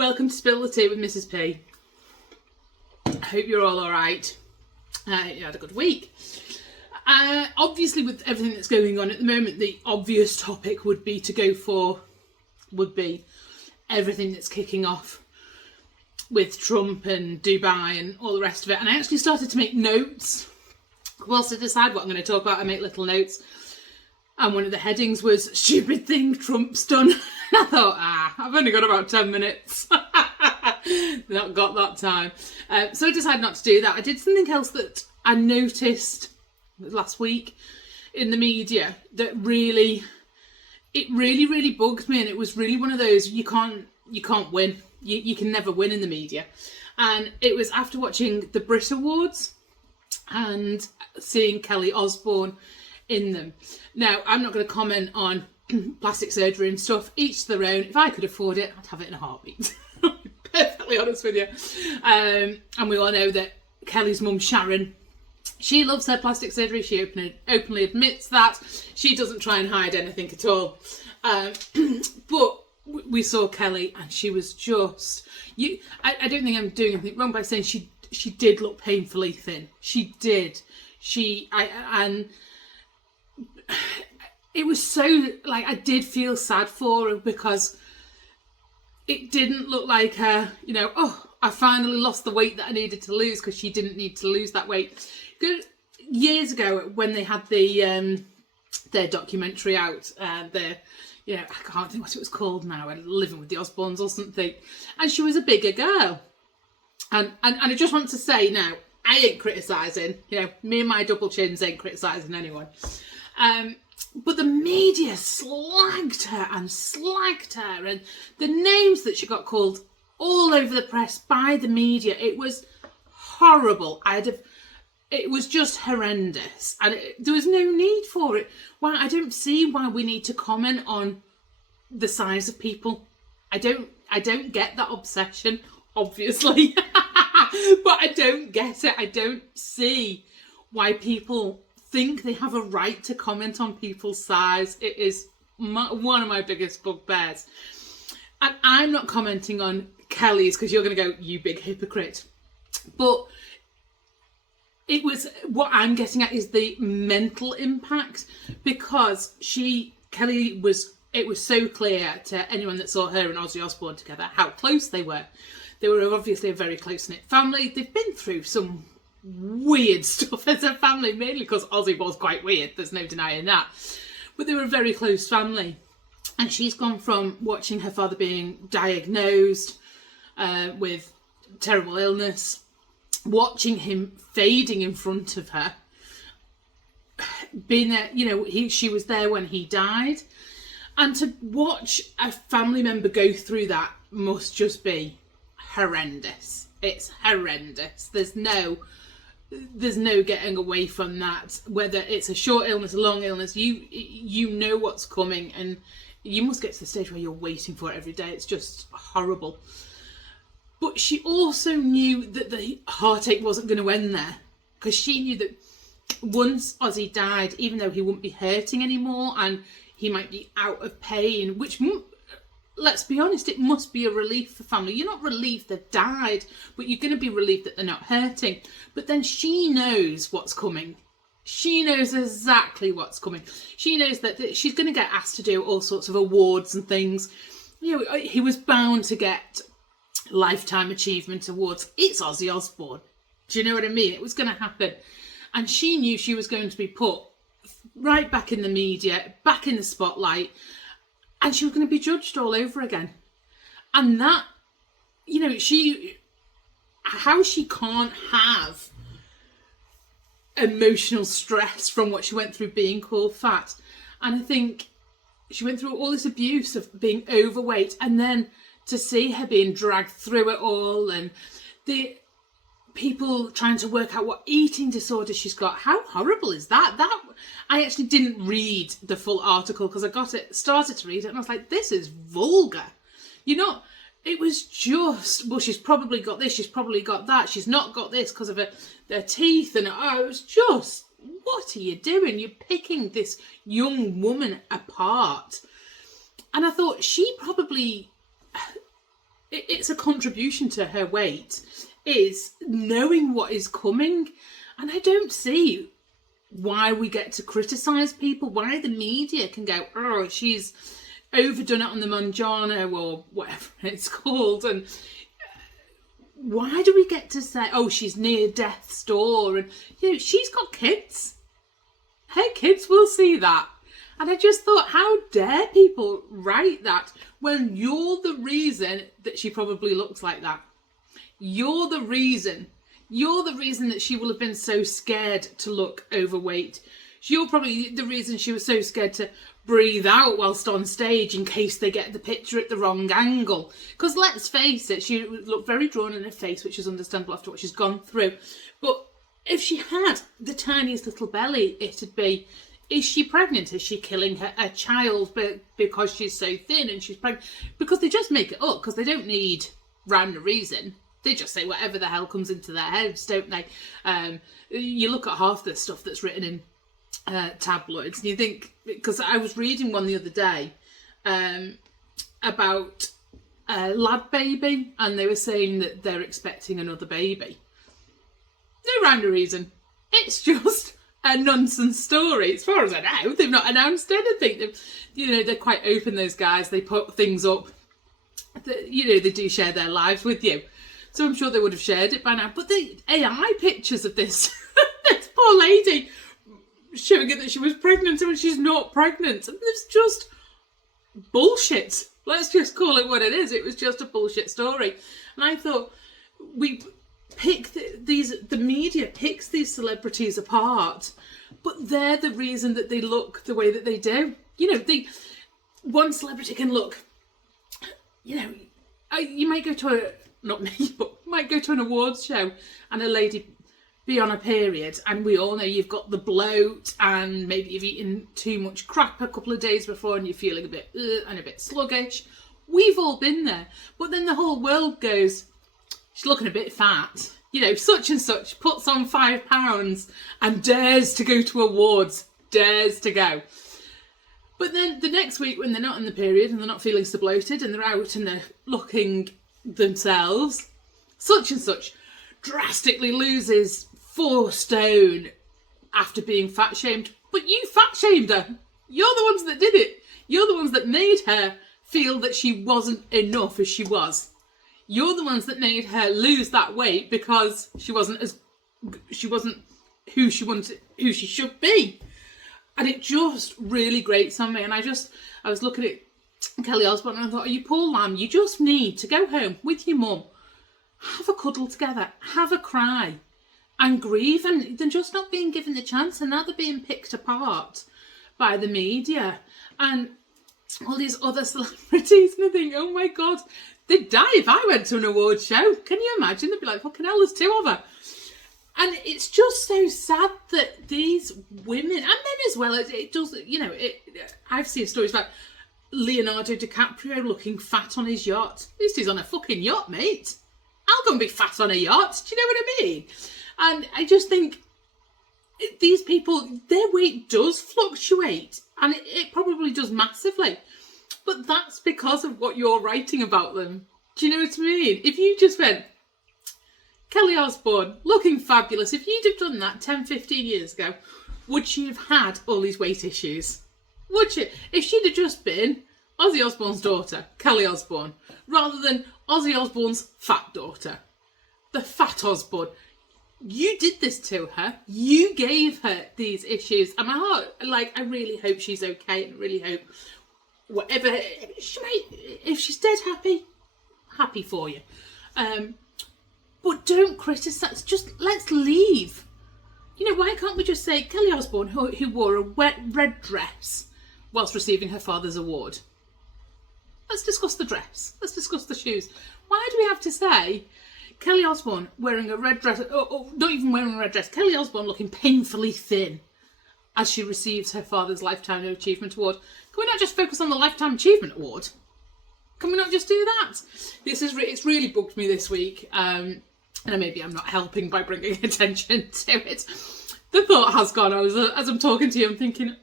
Welcome to Spill the Tea with Mrs. P. I hope you're all alright. You had a good week. Obviously, with everything that's going on at the moment, the obvious topic would be everything that's kicking off with Trump and Dubai and all the rest of it. And I actually started to make notes. Whilst I decide what I'm going to talk about, I make little notes. And one of the headings was, stupid thing Trump's done. I thought, I've only got about 10 minutes. Not got that time. So I decided not to do that. I did something else that I noticed last week in the media that really bugged me. And it was really one of those, you can't win. You can never win in the media. And it was after watching the Brit Awards and seeing Kelly Osborne in them. Now, I'm not going to comment on plastic surgery and stuff. Each to their own. If I could afford it, I'd have it in a heartbeat. I'll be perfectly honest with you. And we all know that Kelly's mum, Sharon, she loves her plastic surgery. She openly admits that. She doesn't try and hide anything at all. But we saw Kelly and she was just... I don't think I'm doing anything wrong by saying she did look painfully thin. She did. And it was so, like, I did feel sad for her because it didn't look like her, I finally lost the weight that I needed to lose, because she didn't need to lose that weight. Years ago, when they had their documentary out, I can't think what it was called now, Living with the Osbornes or something, and she was a bigger girl. And I just want to say now, I ain't criticising, me and my double chins ain't criticising anyone. But the media slagged her, and the names that she got called all over the press by the media, it was horrible. It was just horrendous, and there was no need for it. I don't see why we need to comment on the size of people. I don't get that obsession, obviously, but I don't get it. I don't see why people think they have a right to comment on people's size. It is one of my biggest bugbears. And I'm not commenting on Kelly's, because you're going to go, you big hypocrite. But it was, what I'm getting at is the mental impact, because it was so clear to anyone that saw her and Ozzy Osbourne together how close they were. They were obviously a very close-knit family. They've been through some weird stuff as a family, mainly because Ozzy was quite weird, there's no denying that, but they were a very close family. And she's gone from watching her father being diagnosed with terrible illness, watching him fading in front of her, being there, she was there when he died, and to watch a family member go through that must just be horrendous. It's horrendous. There's no getting away from that. Whether it's a short illness, a long illness, you know what's coming, and you must get to the stage where you're waiting for it every day. It's just horrible. But she also knew that the heartache wasn't going to end there, because she knew that once Ozzy died, even though he wouldn't be hurting anymore and he might be out of pain, which, let's be honest, it must be a relief for family. You're not relieved they've died, but you're going to be relieved that they're not hurting. But then she knows what's coming. She knows exactly what's coming. She knows that she's going to get asked to do all sorts of awards and things. He was bound to get Lifetime Achievement Awards. It's Ozzy Osbourne. Do you know what I mean? It was going to happen. And she knew she was going to be put right back in the media, back in the spotlight, and she was going to be judged all over again. And that, how she can't have emotional stress from what she went through being called fat. And I think she went through all this abuse of being overweight, and then to see her being dragged through it all, and the people trying to work out what eating disorder she's got. How horrible is that? I actually didn't read the full article because I started to read it and I was like, this is vulgar. It was just, well, she's probably got this, she's probably got that, she's not got this because of their teeth, and it was just, what are you doing? You're picking this young woman apart. And I thought she probably it's a contribution to her weight, is knowing what is coming. And I don't see why we get to criticise people, why the media can go, oh, she's overdone it on the Mangiano or whatever it's called, and why do we get to say, oh, she's near death's door? And she's got kids. Her kids will see that. And I just thought, how dare people write that when you're the reason that she probably looks like that? You're the reason that she will have been so scared to look overweight. You're probably the reason she was so scared to breathe out whilst on stage in case they get the picture at the wrong angle. Because let's face it, she looked very drawn in her face, which is understandable after what she's gone through. But if she had the tiniest little belly, it'd be, is she pregnant? Is she killing her child because she's so thin and she's pregnant? Because they just make it up, because they don't need rhyme or reason. They just say whatever the hell comes into their heads, don't they? You look at half the stuff that's written in tabloids and you think, because I was reading one the other day about a lad baby, and they were saying that they're expecting another baby. No rhyme or reason. It's just a nonsense story. As far as I know, they've not announced anything. They're quite open, those guys. They put things up that, they do share their lives with you. So I'm sure they would have shared it by now. But the AI pictures of this, this poor lady showing it that she was pregnant when she's not pregnant. And it's just bullshit. Let's just call it what it is. It was just a bullshit story. And I thought, we pick the media picks these celebrities apart, but they're the reason that they look the way that they do. One celebrity can look, you might go to not me, but might go to an awards show and a lady be on a period, and we all know you've got the bloat and maybe you've eaten too much crap a couple of days before and you're feeling a bit and a bit sluggish. We've all been there. But then the whole world goes, she's looking a bit fat. Such and such puts on 5 pounds and dares to go to awards, dares to go. But then the next week, when they're not in the period and they're not feeling so bloated and they're out and they're looking themselves, such and such drastically loses 4 stone after being fat shamed. But you fat shamed her. You're the ones that did it. You're the ones that made her feel that she wasn't enough as she was. You're the ones that made her lose that weight because she wasn't who she should be. And it just really grates on me. And I was looking at Kelly Osborne and I thought, you poor lamb, you just need to go home with your mum, have a cuddle together, have a cry and grieve. And they're just not being given the chance, and now they're being picked apart by the media and all these other celebrities. And I think, oh my God, they'd die if I went to an award show. Can you imagine? They'd be like, fucking hell, there's 2 of her. And it's just so sad that these women, and then as well, it does, I've seen stories about Leonardo DiCaprio looking fat on his yacht. At least he's on a fucking yacht, mate. I'll go and be fat on a yacht. Do you know what I mean? And I just think these people, their weight does fluctuate, and it probably does massively. But that's because of what you're writing about them. Do you know what I mean? If you just went, Kelly Osborne, looking fabulous, if you'd have done that 10, 15 years ago, would she have had all these weight issues? Would she? If she'd have just been Ozzy Osbourne's daughter, Kelly Osborne, rather than Ozzy Osbourne's fat daughter, the fat Osborne. You did this to her. You gave her these issues. And my heart, I really hope she's okay, and really hope whatever, if she's dead, happy for you. But don't criticise, just let's leave. Why can't we just say Kelly Osborne, who wore a wet red dress whilst receiving her father's award? Let's discuss the dress. Let's discuss the shoes. Why do we have to say Kelly Osborne wearing a red dress, or not even wearing a red dress, Kelly Osborne looking painfully thin as she receives her father's Lifetime Achievement Award? Can we not just focus on the Lifetime Achievement Award? Can we not just do that? It's really bugged me this week, and maybe I'm not helping by bringing attention to it. The thought has gone. As I'm talking to you, I'm thinking,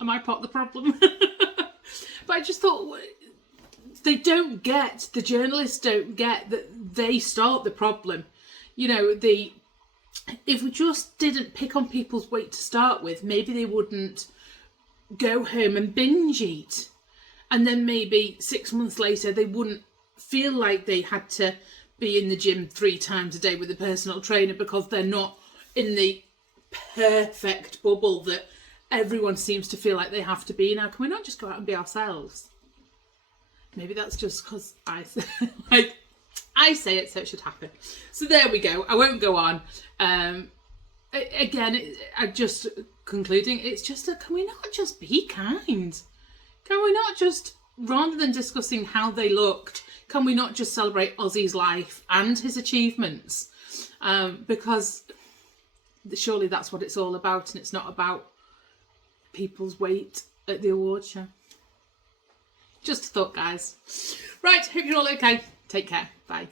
am I part of the problem? But I just thought, they don't get, the journalists don't get that they start the problem. You know, if we just didn't pick on people's weight to start with, maybe they wouldn't go home and binge eat. And then maybe 6 months later, they wouldn't feel like they had to be in the gym 3 times a day with a personal trainer, because they're not in the perfect bubble that everyone seems to feel like they have to be now. Can we not just go out and be ourselves? Maybe that's just because I say it, so it should happen. So there we go. I won't go on. Again, I'm just concluding. It's just can we not just be kind? Can we not just, rather than discussing how they looked, can we not just celebrate Ozzy's life and his achievements? Because surely that's what it's all about, and it's not about people's weight at the award show. Just a thought, guys. Right, hope you're all okay. Take care. Bye.